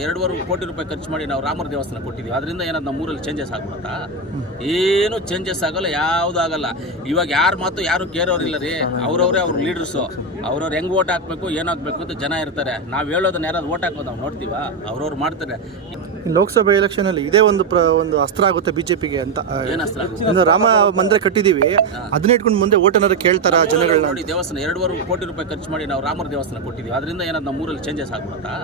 2.25 ಕೋಟಿ ರೂಪಾಯಿ ಖರ್ಚು ಮಾಡಿ ನಾವು ರಾಮರ ದೇವಸ್ಥಾನ ಕೊಟ್ಟಿದ್ದೀವಿ. ಅದರಿಂದ ಏನಾದ್ರು ನಮ್ಮ ಊರಲ್ಲಿ ಚೇಂಜಸ್ ಆಗ್ಬಿಡುತ್ತಾ? ಏನು ಚೇಂಜಸ್ ಆಗಲ್ಲ, ಯಾವುದು ಆಗಲ್ಲ. ಇವಾಗ ಯಾರ ಮಾತು ಯಾರು ಕೇರೋರಿಲ್ಲ ರೀ. ಅವ್ರವ್ರೇ ಅವ್ರ ಲೀಡರ್ಸು, ಅವ್ರವ್ರು ಹೆಂಗೆ ಓಟ್ ಹಾಕಬೇಕು ಏನು ಹಾಕಬೇಕು ಅಂತ ಜನ ಇರ್ತಾರೆ. ನಾವು ಹೇಳೋದನ್ನ ಯಾರಾದ್ರು ಓಟ್ ಹಾಕೋದು ನಾವು ನೋಡ್ತೀವ? ಅವ್ರವ್ರು ಮಾಡ್ತಾರೆ. ಲೋಕಸಭೆ ಎಲೆಕ್ಷನ್ ಅಲ್ಲಿ ಇದೇ ಒಂದು ಅಸ್ತ್ರ ಆಗುತ್ತೆ ಬಿಜೆಪಿಗೆ ಅಂತ. ಏನು ಅಸ್ತ್ರ? ರಾಮ ಮಂದಿರ ಕಟ್ಟಿದೀವಿ, ಅದನ್ನ ಇಟ್ಕೊಂಡು ಮುಂದೆ ಓಟ್ ಏನಾದ್ರು ಕೇಳ್ತಾರ ಜನಗಳನ್ನ? ನೋಡಿ, ದೇವಸ್ಥಾನ 2.25 ಕೋಟಿ ರೂಪಾಯಿ ಖರ್ಚು ಮಾಡಿ ನಾವು ರಾಮರ ದೇವಸ್ಥಾನ ಕೊಟ್ಟಿದ್ದೀವಿ. ಅದರಿಂದ ಏನಾದ್ರು ನಮ್ಮ ಊರಲ್ಲಿ ಚೇಂಜಸ್ ಆಗ್ಬಿಡುತ್ತಾ?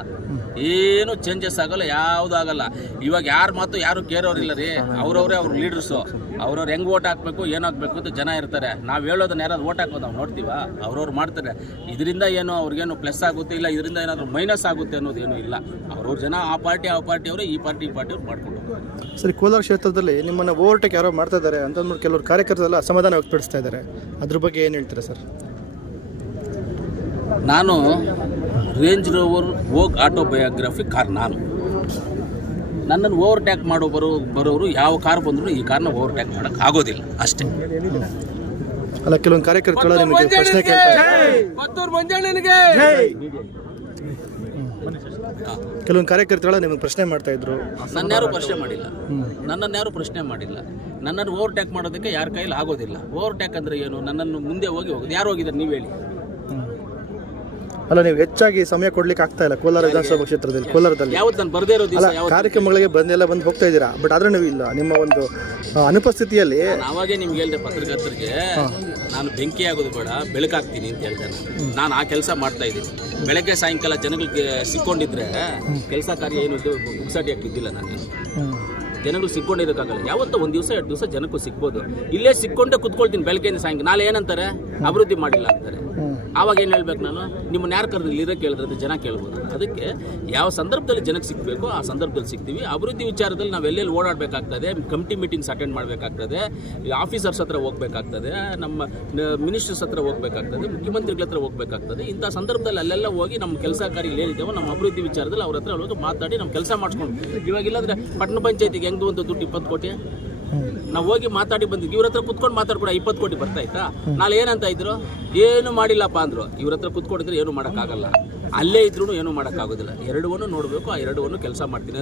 ಏನು ಚೇಂಜಸ್ ಆಗಲ್ಲ, ಯಾವುದು ಆಗಲ್ಲ. ಇವಾಗ ಯಾರ ಮಾತು ಯಾರು ಕೇರೋರಿಲ್ಲ ರೀ. ಅವ್ರವ್ರೇ ಅವ್ರ ಲೀಡರ್ಸು, ಅವ್ರವ್ರು ಹೆಂಗೆ ಓಟ್ ಹಾಕಬೇಕು ಏನು ಹಾಕಬೇಕು ಅಂತ ಜನ ಇರ್ತಾರೆ. ನಾವು ಹೇಳೋದನ್ನ ಯಾರಾದ್ರು ಓಟ್ ಹಾಕೋದು ನಾವು ನೋಡ್ತೀವ? ಅವ್ರವ್ರು ಮಾಡ್ತಾರೆ. ಇದರಿಂದ ಏನು ಅವ್ರಿಗೇನು ಪ್ಲಸ್ ಆಗುತ್ತೆ ಇಲ್ಲ, ಇದರಿಂದ ಏನಾದರೂ ಮೈನಸ್ ಆಗುತ್ತೆ ಅನ್ನೋದೇನು ಇಲ್ಲ. ಅವ್ರವ್ರ ಜನ ಆ ಪಾರ್ಟಿ ಅವರೇ, ಈ ಪಾರ್ಟಿ ಅವ್ರು ಮಾಡ್ಕೊಂಡು. ಸರಿ, ಕೋಲಾರ ಕ್ಷೇತ್ರದಲ್ಲಿ ನಿಮ್ಮನ್ನು ಓವರ್ಟೇಕ್ ಯಾರೋ ಮಾಡ್ತಾ ಇದ್ದಾರೆ ಅಂತಂದ್ಬಿಟ್ಟು ಕೆಲವರು ಕಾರ್ಯಕರ್ತರೆಲ್ಲ ಅಸಮಾಧಾನ ವ್ಯಕ್ತಪಡಿಸ್ತಾ ಇದ್ದಾರೆ. ಅದ್ರ ಬಗ್ಗೆ ಏನು ಹೇಳ್ತೀರಾ ಸರ್? ನಾನು ರೇಂಜ್ ರೋವರ್ ವೋಗ್ ಆಟೋಬಯೋಗ್ರಫಿ ಕಾರ್. ನನ್ನನ್ನು ಓವರ್ಟ್ಯಾಕ್ ಮಾಡೋ ಬರೋರು ಯಾವ ಕಾರ್ ಬಂದರೂ ಈ ಕಾರ್ನ ಓವರ್ಟ್ಯಾಕ್ ಮಾಡೋಕ್ಕೆ ಆಗೋದಿಲ್ಲ ಅಷ್ಟೇ. ಅಲ್ಲ, ಕೆಲವೊಂದು ಕಾರ್ಯಕರ್ತರು ನಿಮಗೆ ಪ್ರಶ್ನೆ ಕೇಳ್ತಾರೆ. ಕೆಲವೊಂದು ಕಾರ್ಯಕರ್ತರು ನಿಮಗೆ ಪ್ರಶ್ನೆ ಮಾಡ್ತಾ ಇದ್ರು. ನನ್ನನ್ನು ಯಾರು ಪ್ರಶ್ನೆ ಮಾಡಿಲ್ಲ. ನನ್ನನ್ನು ಓವರ್ಟ್ಯಾಕ್ ಮಾಡೋದಕ್ಕೆ ಯಾರ ಕೈಲಿ ಆಗೋದಿಲ್ಲ. ಓವರ್ಟ್ಯಾಕ್ ಅಂದ್ರೆ ಏನು? ನನ್ನನ್ನು ಮುಂದೆ ಹೋಗೋದು ಯಾರು ಹೋಗಿದ್ದಾರೆ ನೀವು ಹೇಳಿ? ಅಲ್ಲ, ನೀವು ಹೆಚ್ಚಾಗಿ ಸಮಯ ಕೊಡ್ಲಿಕ್ಕೆ ಆಗ್ತಾ ಇಲ್ಲ ಕೋಲಾರ ವಿಧಾನಸಭಾ ಕ್ಷೇತ್ರದಲ್ಲಿ. ಕೋಲಾರದಲ್ಲಿ ಯಾವತ್ತು ನಾನು ಬರದೇ ಇರೋ ದಿವಸ ಕಾರ್ಯಕ್ರಮಗಳಿಗೆ ಬಂದು ಹೋಗ್ತಾ ಇದ್ದೀರಾ, ಬಟ್ ಆದ್ರೆ ನೀವು ಇಲ್ಲ. ನಿಮ್ಮ ಒಂದು ಅನುಪಸ್ಥಿತಿಯಲ್ಲಿ ನಾವಾಗೇ ನಿಮ್ಗೆ ಹೇಳಿದೆ ಪತ್ರಕರ್ತರಿಗೆ, ನಾನು ಬೆಂಕಿ ಆಗೋದು ಬೇಡ, ಬೆಳಕಾಗ್ತೀನಿ ಅಂತ ಹೇಳ್ತೇನೆ. ನಾನು ಆ ಕೆಲಸ ಮಾಡ್ತಾ ಇದ್ದೀನಿ. ಬೆಳಗ್ಗೆ ಸಾಯಂಕಾಲ ಜನಗಳಿಗೆ ಸಿಕ್ಕೊಂಡಿದ್ರೆ ಕೆಲಸ ಕಾರ್ಯ ಏನು ಮುಗ್ಸಾಟಿ ಹಾಕಿದ್ದಿಲ್ಲ. ನಾನು ಜನಗಳು ಸಿಕ್ಕೊಂಡಿರೋಕ್ಕಾಗಲ್ಲ. ಯಾವತ್ತೋ ಒಂದು ದಿವಸ 2 ದಿವಸ ಜನಕ್ಕೂ ಸಿಗ್ಬೋದು. ಇಲ್ಲೇ ಸಿಕ್ಕೊಂಡೆ ಕುತ್ಕೊಳ್ತೀನಿ ಬೆಳಗ್ಗೆಯಿಂದ ಸಾಯಂಕಾಲ. ನಾಳೆ ಏನಂತಾರೆ? ಅಭಿವೃದ್ಧಿ ಮಾಡಿಲ್ಲ ಅಂತಾರೆ. ಆವಾಗ ಏನು ಹೇಳ್ಬೇಕು ನಾನು? ನಿಮ್ಮನ್ನ ಯಾರು ಕರೆದಿಲ್ಲ ಇರೋಕ್ಕೆ ಹೇಳಿದ್ರೆ ಜನ ಕೇಳ್ಬೋದು. ಅದಕ್ಕೆ ಯಾವ ಸಂದರ್ಭದಲ್ಲಿ ಜನಕ್ಕೆ ಸಿಗಬೇಕು ಆ ಸಂದರ್ಭದಲ್ಲಿ ಸಿಗ್ತೀವಿ. ಅಭಿವೃದ್ಧಿ ವಿಚಾರದಲ್ಲಿ ನಾವು ಎಲ್ಲೆಲ್ಲಿ ಓಡಾಡಬೇಕಾಗ್ತದೆ, ಕಮಿಟಿ ಮೀಟಿಂಗ್ಸ್ ಅಟೆಂಡ್ ಮಾಡಬೇಕಾಗ್ತದೆ, ಆಫೀಸರ್ಸ್ ಹತ್ರ ಹೋಗ್ಬೇಕಾಗ್ತದೆ, ನಮ್ಮ ಮಿನಿಸ್ಟರ್ಸ್ ಹತ್ರ ಹೋಗ್ಬೇಕಾಗ್ತದೆ, ಮುಖ್ಯಮಂತ್ರಿಗಳ ಹತ್ರ ಹೋಗ್ಬೇಕಾಗ್ತದೆ. ಇಂಥ ಸಂದರ್ಭದಲ್ಲಿ ಅಲ್ಲೆಲ್ಲ ಹೋಗಿ ನಮ್ಮ ಕೆಲಸ ಕಾರ್ಯಗಳು ಏನಿದ್ದಾವೋ ನಮ್ಮ ಅಭಿವೃದ್ಧಿ ವಿಚಾರದಲ್ಲಿ ಅವ್ರ ಹತ್ರ ಹೋಗಿ ಮಾತಾಡಿ ನಮ್ಮ ಕೆಲಸ ಮಾಡಿಸ್ಕೊಂಡು. ಇವಾಗ ಇಲ್ಲಾಂದರೆ ಪಟ್ಟಣ ಪಂಚಾಯತಿಗೆ ಹೆಂಗೆ ಒಂದು ದುಡ್ಡು 20 ಕೋಟಿ ನಾವು ಹೋಗಿ ಮಾತಾಡಿ ಬಂದಿದ್ವಿ. ಇವ್ರ ಹತ್ರ ಕುತ್ಕೊಂಡು ಮಾತಾಡ್ಕೊಡ 20 ಕೋಟಿ ಬರ್ತಾಯ್ತಾ? ನಾಳೆ ಏನಂತ ಇದ್ರು? ಏನು ಮಾಡಿಲ್ಲಪ್ಪ ಅಂದರು. ಇವ್ರ ಹತ್ರ ಕುತ್ಕೊಂಡಿದ್ರೆ ಏನು ಮಾಡೋಕ್ಕಾಗಲ್ಲ. ಅಲ್ಲೇ ಇದ್ರೂ ಏನು ಮಾಡೋಕ್ಕಾಗೋದಿಲ್ಲ. ಎರಡೂ ನೋಡಬೇಕು. ಆ ಎರಡೂ ಕೆಲಸ ಮಾಡ್ತೀನಿ.